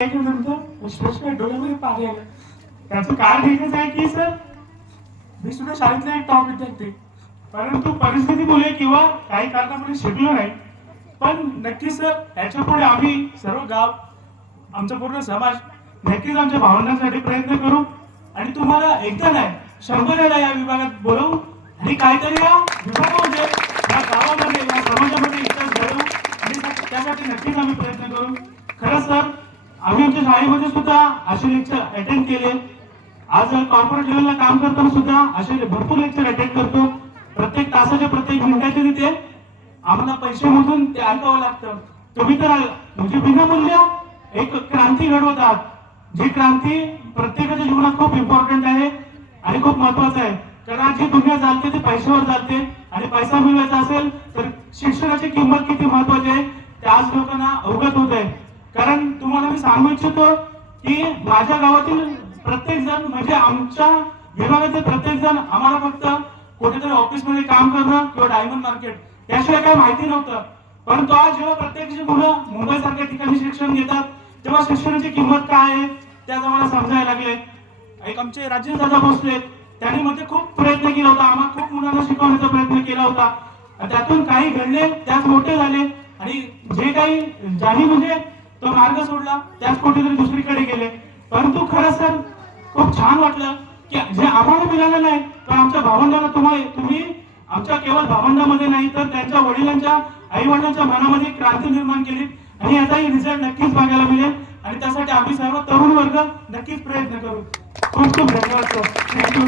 त्याच्यानंतर स्पेशल डोळ्यामध्ये पाणी आलं त्याचं कारण एकच आहे की सर? मी सुद्धा शाळेतला एक टॉप विद्यार्थी परंतु परिस्थितीमुळे किंवा काही कारणामुळे शिकलो नाही. पण नक्कीच सर याच्यापुढे आम्ही सर्व गाव आमचा पूर्ण समाज नक्कीच आमच्या भावनांसाठी प्रयत्न करू. आणि तुम्हाला एकदा नाही शंभर वेळा या विभागात बोलवू. आणि काहीतरी या विभागामध्ये या गावामध्ये या समाजामध्ये इतिहास घडवू आणि त्यासाठी नक्कीच आम्ही प्रयत्न करू. खरं सर आम्ही आमच्या शाळेमध्ये सुद्धा असे लेक्चर अटेंड केले. आज कॉर्पोरेट लेवलला काम करताना सुद्धा असे भरपूर लेक्चर अटेंड करतो. प्रत्येक तासाच्या प्रत्येक मिनिटाचे तिथे आम्हाला पैसे मोजून ते ऐकावं लागतं. तुम्ही तर म्हणजे विनामूल्य एक क्रांती घडवत आहात. जी क्रांती प्रत्येकाच्या जीवनात खूप इम्पॉर्टंट आहे आणि खूप महत्वाचं आहे. कारण आज जी दुनिया चालते ती पैशावर चालते. आणि पैसा मिळवायचा असेल तर शिक्षणाची किंमत किती महत्वाची आहे ते आज लोकांना अवगत होत तुम्हाला मी सांगू इच्छितो की माझ्या गावातील प्रत्येक जण म्हणजे आमच्या विभागातील प्रत्येक जण आम्हाला फक्त कुठेतरी ऑफिसमध्ये काम करणं किंवा डायमंड मार्केट याशिवाय काही माहिती नव्हतं. परंतु आज जेव्हा प्रत्येक मुलं मुंबई सारख्या ठिकाणी शिक्षण घेतात तेव्हा शिक्षणाची किंमत काय आहे त्या आम्हाला समजायला लागले. एक आमचे राजीव दादा भोसले त्यांनी मध्ये खूप प्रयत्न केला होता आम्हाला खूप मुलांना शिकवण्याचा प्रयत्न केला होता. त्यातून काही घडले त्यात मोठे झाले. आणि जे काही ज्यांनी म्हणजे तो मार्ग सोडला त्याच कुठेतरी दुसरीकडे गेले. परंतु खरं सर खूप छान वाटलं की जे आम्हाला मिळालं नाही तर आमच्या भावंडाला तुम्हाला तुम्ही आमच्या केवळ भावंडामध्ये नाही तर त्यांच्या वडिलांच्या आई वडिलांच्या मनामध्ये क्रांती निर्माण केली. आणि याचाही रिझल्ट नक्कीच बघायला मिळेल. आणि त्यासाठी आम्ही सर्व तरुण वर्ग नक्कीच प्रयत्न करू. खूप खूप धन्यवाद सर थँक्यू